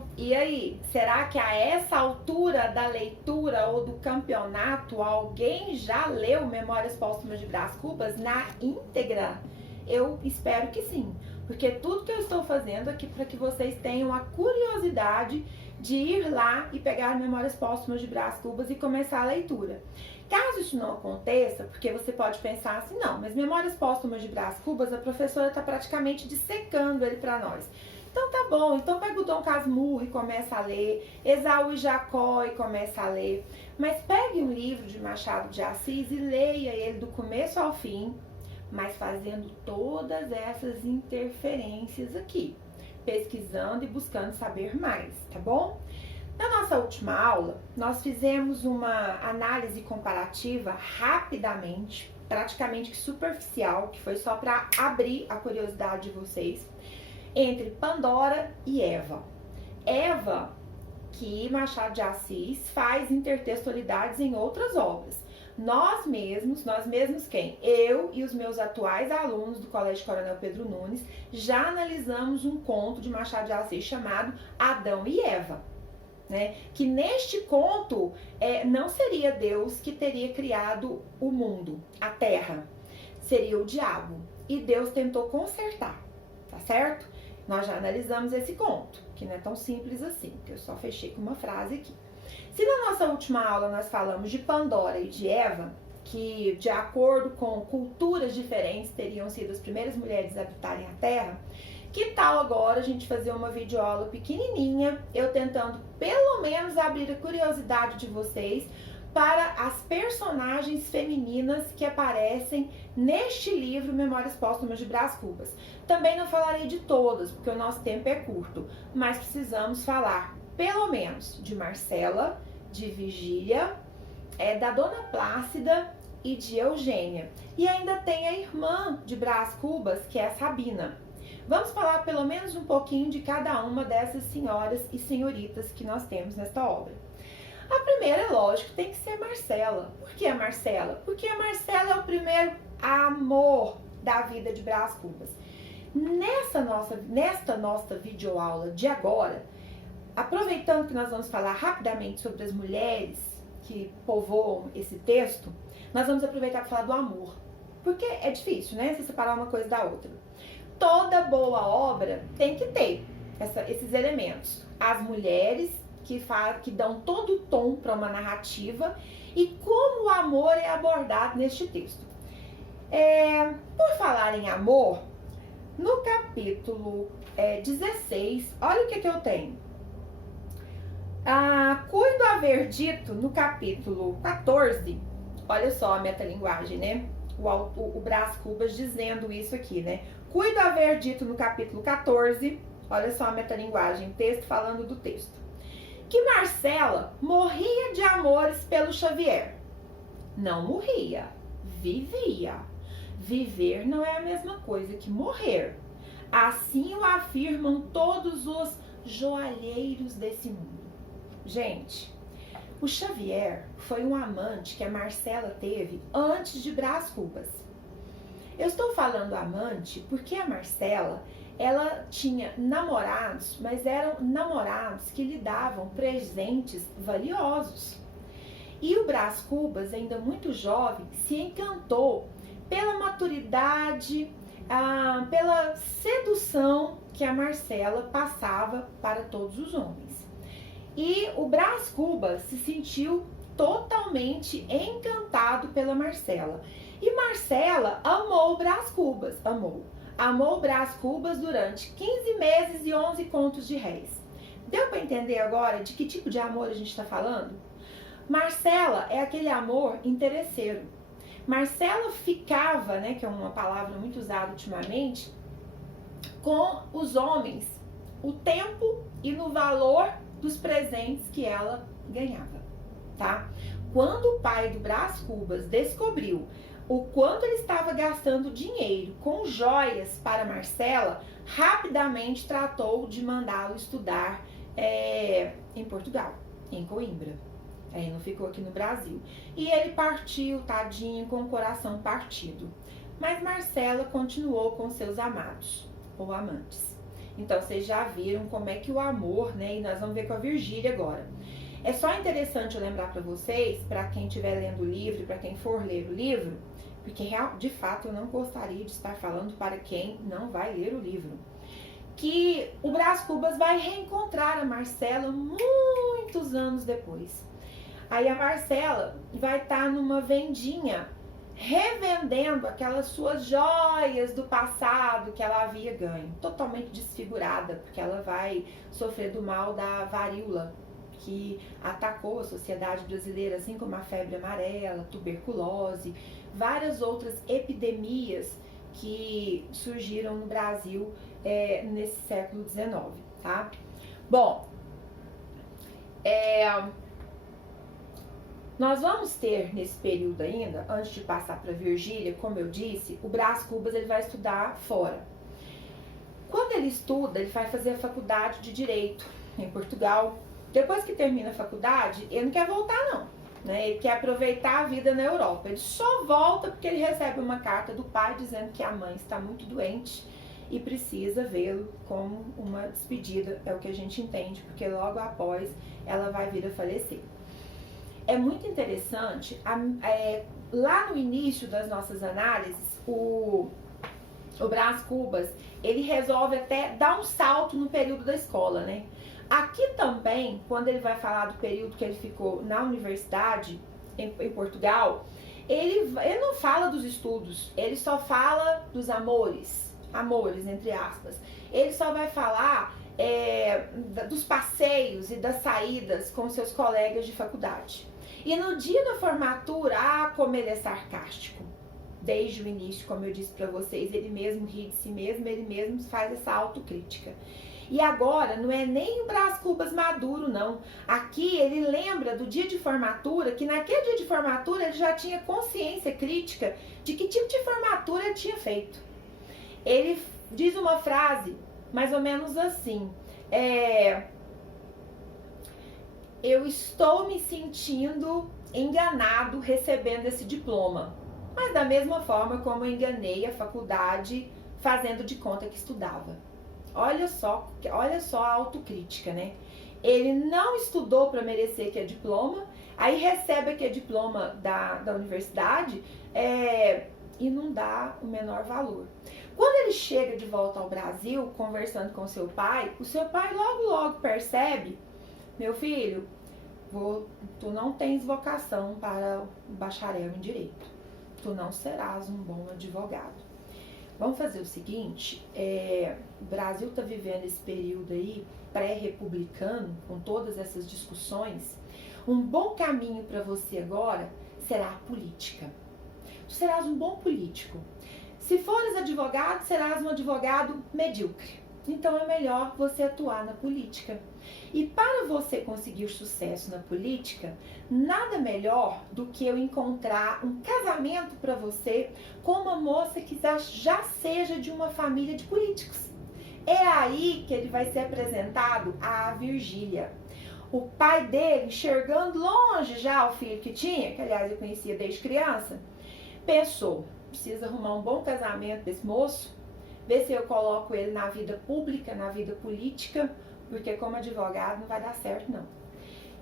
Então, e aí? Será que a essa altura da leitura ou do campeonato alguém já leu Memórias Póstumas de Brás Cubas na íntegra? Eu espero que sim, porque tudo que eu estou fazendo aqui para que vocês tenham a curiosidade de ir lá e pegar Memórias Póstumas de Brás Cubas e começar a leitura. Caso isso não aconteça, porque você pode pensar assim, não, mas Memórias Póstumas de Brás Cubas, a professora está praticamente dissecando ele para nós. Então tá bom, então pega o Dom Casmurro e começa a ler, Esaú e Jacó e começa a ler, mas pegue um livro de Machado de Assis e leia ele do começo ao fim, mas fazendo todas essas interferências aqui, pesquisando e buscando saber mais, tá bom? Na nossa última aula, nós fizemos uma análise comparativa rapidamente, praticamente superficial, que foi só para abrir a curiosidade de vocês, entre Pandora e Eva. Eva, que Machado de Assis faz intertextualidades em outras obras. Nós mesmos quem? Eu e os meus atuais alunos do Colégio Coronel Pedro Nunes já analisamos um conto de Machado de Assis chamado Adão e Eva. Né? Que neste conto não seria Deus que teria criado o mundo, a terra, seria o diabo. E Deus tentou consertar, tá certo? Nós já analisamos esse conto, que não é tão simples assim, que eu só fechei com uma frase aqui. Se na nossa última aula nós falamos de Pandora e de Eva, que de acordo com culturas diferentes teriam sido as primeiras mulheres a habitarem a terra, que tal agora a gente fazer uma videoaula pequenininha, eu tentando pelo menos abrir a curiosidade de vocês para as personagens femininas que aparecem neste livro Memórias Póstumas de Brás Cubas. Também não falarei de todas, porque o nosso tempo é curto, mas precisamos falar pelo menos de Marcela, de Vigília, da Dona Plácida e de Eugênia. E ainda tem a irmã de Brás Cubas, que é a Sabina. Vamos falar pelo menos um pouquinho de cada uma dessas senhoras e senhoritas que nós temos nesta obra. A primeira, lógico, tem que ser Marcela. Por que a Marcela? Porque a Marcela é o primeiro amor da vida de Brás Cubas. Nesta nossa videoaula de agora, aproveitando que nós vamos falar rapidamente sobre as mulheres que povoam esse texto, nós vamos aproveitar para falar do amor. Porque é difícil, né? Se separar uma coisa da outra. Toda boa obra tem que ter esses elementos. As mulheres que dão todo o tom para uma narrativa e como o amor é abordado neste texto. Por falar em amor, no capítulo 16, olha o que eu tenho. Cuido haver dito no capítulo 14, olha só a metalinguagem, né? O Brás Cubas dizendo isso aqui, né? Cuido haver dito no capítulo 14, olha só a metalinguagem, texto falando do texto, que Marcela morria de amores pelo Xavier. Não morria, vivia. Viver não é a mesma coisa que morrer. Assim o afirmam todos os joalheiros desse mundo. Gente, o Xavier foi um amante que a Marcela teve antes de Brás Cubas. Eu estou falando amante porque a Marcela, ela tinha namorados, mas eram namorados que lhe davam presentes valiosos. E o Brás Cubas, ainda muito jovem, se encantou pela maturidade, pela sedução que a Marcela passava para todos os homens. E o Brás Cubas se sentiu totalmente encantado pela Marcela. E Marcela amou o Brás Cubas, amou o Brás Cubas durante 15 meses e 11 contos de réis. Deu para entender agora de que tipo de amor a gente está falando? Marcela é aquele amor interesseiro. Marcela ficava, né, que é uma palavra muito usada ultimamente, com os homens o tempo e no valor dos presentes que ela ganhava, tá? Quando o pai do Brás Cubas descobriu o quanto ele estava gastando dinheiro com joias para Marcela, rapidamente tratou de mandá-lo estudar em Portugal, em Coimbra. Aí não ficou aqui no Brasil. E ele partiu, tadinho, com o coração partido. Mas Marcela continuou com seus amados, ou amantes. Então vocês já viram como é que o amor, né? E nós vamos ver com a Virgília agora. É só interessante eu lembrar para vocês, para quem estiver lendo o livro, para quem for ler o livro, porque de fato eu não gostaria de estar falando para quem não vai ler o livro, que o Brás Cubas vai reencontrar a Marcela muitos anos depois. Aí a Marcela vai estar numa vendinha revendendo aquelas suas joias do passado que ela havia ganho, totalmente desfigurada, porque ela vai sofrer do mal da varíola, que atacou a sociedade brasileira, assim como a febre amarela, tuberculose, várias outras epidemias que surgiram no Brasil nesse século XIX, tá? Bom, nós vamos ter nesse período ainda, antes de passar para Virgília, como eu disse, o Brás Cubas ele vai estudar fora. Quando ele estuda, ele vai fazer a faculdade de Direito em Portugal. Depois que termina a faculdade, ele não quer voltar não, né? Ele quer aproveitar a vida na Europa. Ele só volta porque ele recebe uma carta do pai dizendo que a mãe está muito doente e precisa vê-lo como uma despedida, é o que a gente entende, porque logo após ela vai vir a falecer. É muito interessante, lá no início das nossas análises, o Brás Cubas, ele resolve até dar um salto no período da escola, né? Aqui também, quando ele vai falar do período que ele ficou na universidade, em Portugal, ele não fala dos estudos, ele só fala dos amores, entre aspas. Ele só vai falar dos passeios e das saídas com seus colegas de faculdade. E no dia da formatura, como ele é sarcástico. Desde o início, como eu disse para vocês, ele mesmo ri de si mesmo, ele mesmo faz essa autocrítica. E agora, não é nem o Brás Cubas maduro, não. Aqui ele lembra do dia de formatura, que naquele dia de formatura ele já tinha consciência crítica de que tipo de formatura ele tinha feito. Ele diz uma frase mais ou menos assim: eu estou me sentindo enganado recebendo esse diploma, mas da mesma forma como eu enganei a faculdade fazendo de conta que estudava. Olha só a autocrítica, né? Ele não estudou para merecer aquele diploma, aí recebe aquele diploma da universidade e não dá o menor valor. Quando ele chega de volta ao Brasil, conversando com seu pai, o seu pai logo percebe: meu filho, tu não tens vocação para o bacharel em Direito. Tu não serás um bom advogado. Vamos fazer o seguinte, o Brasil está vivendo esse período aí pré-republicano, com todas essas discussões. Um bom caminho para você agora será a política. Tu serás um bom político. Se fores advogado, serás um advogado medíocre. Então é melhor você atuar na política. E para você conseguir sucesso na política, nada melhor do que eu encontrar um casamento para você com uma moça que já seja de uma família de políticos. É aí que ele vai ser apresentado à Virgília. O pai dele, enxergando longe já o filho que tinha, que aliás eu conhecia desde criança, pensou: precisa arrumar um bom casamento para esse moço, ver se eu coloco ele na vida pública, na vida política, porque como advogado não vai dar certo não.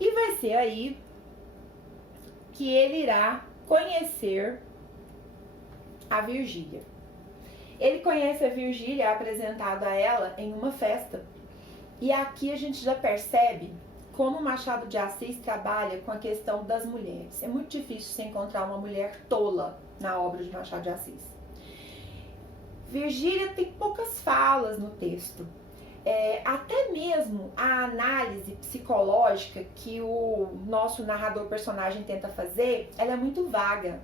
E vai ser aí que ele irá conhecer a Virgília. Ele conhece a Virgília, é apresentado a ela em uma festa. E aqui a gente já percebe como Machado de Assis trabalha com a questão das mulheres. É muito difícil você encontrar uma mulher tola na obra de Machado de Assis. Virgília tem poucas falas no texto. Até mesmo a análise psicológica que o nosso narrador personagem tenta fazer, ela é muito vaga.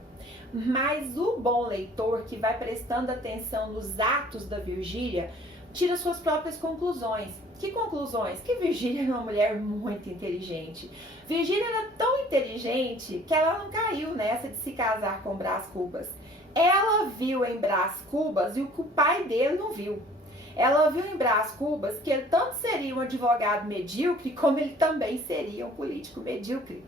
Mas o bom leitor que vai prestando atenção nos atos da Virgília tira suas próprias conclusões. Que conclusões? Que Virgília era uma mulher muito inteligente. Virgília era tão inteligente que ela não caiu nessa de se casar com Brás Cubas. Ela viu em Brás Cubas e o que o pai dele não viu. Ela viu em Brás Cubas que ele tanto seria um advogado medíocre, como ele também seria um político medíocre.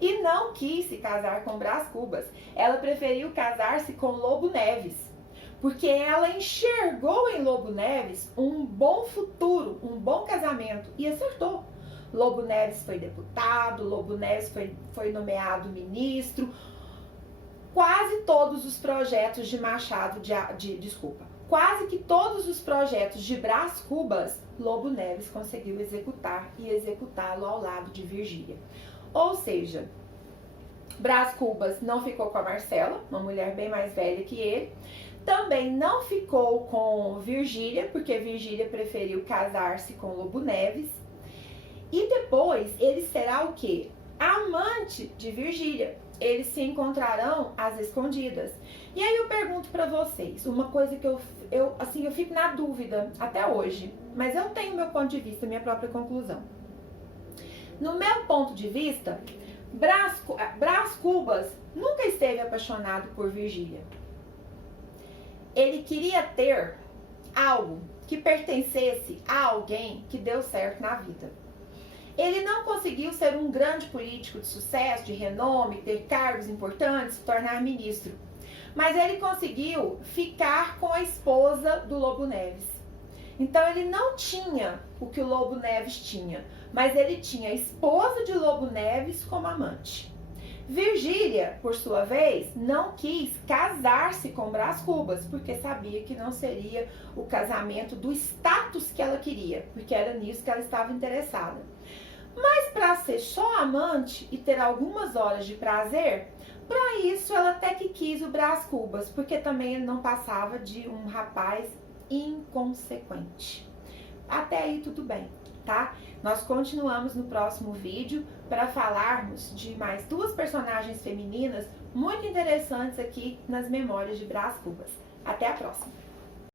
E não quis se casar com Brás Cubas. Ela preferiu casar-se com Lobo Neves. porque ela enxergou em Lobo Neves um bom futuro, um bom casamento, e acertou. Lobo Neves foi deputado, Lobo Neves foi nomeado ministro. Quase todos os projetos de quase que todos os projetos de Brás Cubas, Lobo Neves conseguiu executar e executá-lo ao lado de Virgília. Ou seja, Brás Cubas não ficou com a Marcela, uma mulher bem mais velha que ele. Também não ficou com Virgília, porque Virgília preferiu casar-se com Lobo Neves. E depois ele será o quê? Amante de Virgília. Eles se encontrarão às escondidas. E aí eu pergunto pra vocês, uma coisa que eu fico na dúvida até hoje, mas eu tenho meu ponto de vista, minha própria conclusão. No meu ponto de vista, Brás Cubas nunca esteve apaixonado por Virgília. Ele queria ter algo que pertencesse a alguém que deu certo na vida. Ele não conseguiu ser um grande político de sucesso, de renome, ter cargos importantes, se tornar ministro. Mas ele conseguiu ficar com a esposa do Lobo Neves. Então ele não tinha o que o Lobo Neves tinha, mas ele tinha a esposa de Lobo Neves como amante. Virgília, por sua vez, não quis casar-se com Brás Cubas, porque sabia que não seria o casamento do status que ela queria, porque era nisso que ela estava interessada. Mas para ser só amante e ter algumas horas de prazer, para isso ela até que quis o Brás Cubas, porque também ele não passava de um rapaz inconsequente. Até aí tudo bem, tá? Nós continuamos no próximo vídeo para falarmos de mais duas personagens femininas muito interessantes aqui nas Memórias de Brás Cubas. Até a próxima!